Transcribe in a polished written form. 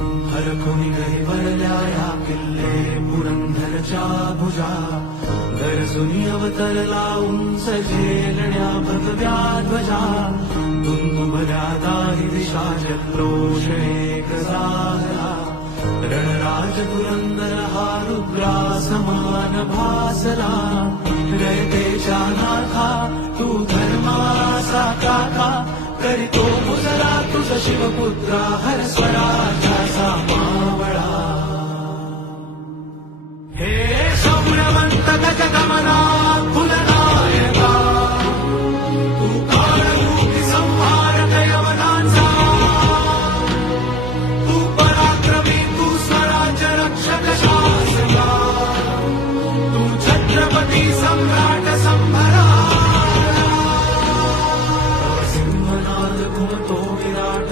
हरखुनी गहिवरल्या या किल्ले पुरंदरच्या भुजा, गरजुनी अवतरला उंच झेलण्या भगव्या ध्वजा, तुंतुबल्या दाही दिशा जल्लोष एक जागला, रणराज पुरंदर हा रुद्रा समान भासला, रयतेच्या नाथा तू धर्माचा काका, करीतो मुजरा तुझ शिवपुत्रा हर स्वराज्याचा मावळा. हे शौर्यवंत गजगमना कुलनायका, तू काळरूपी संहारक यवनांचा, तू पराक्रमी, तू स्वराज्य रक्षक शासका, तू छत्रपती सम्राट संभरा. सिंहनाद घुमतो विराट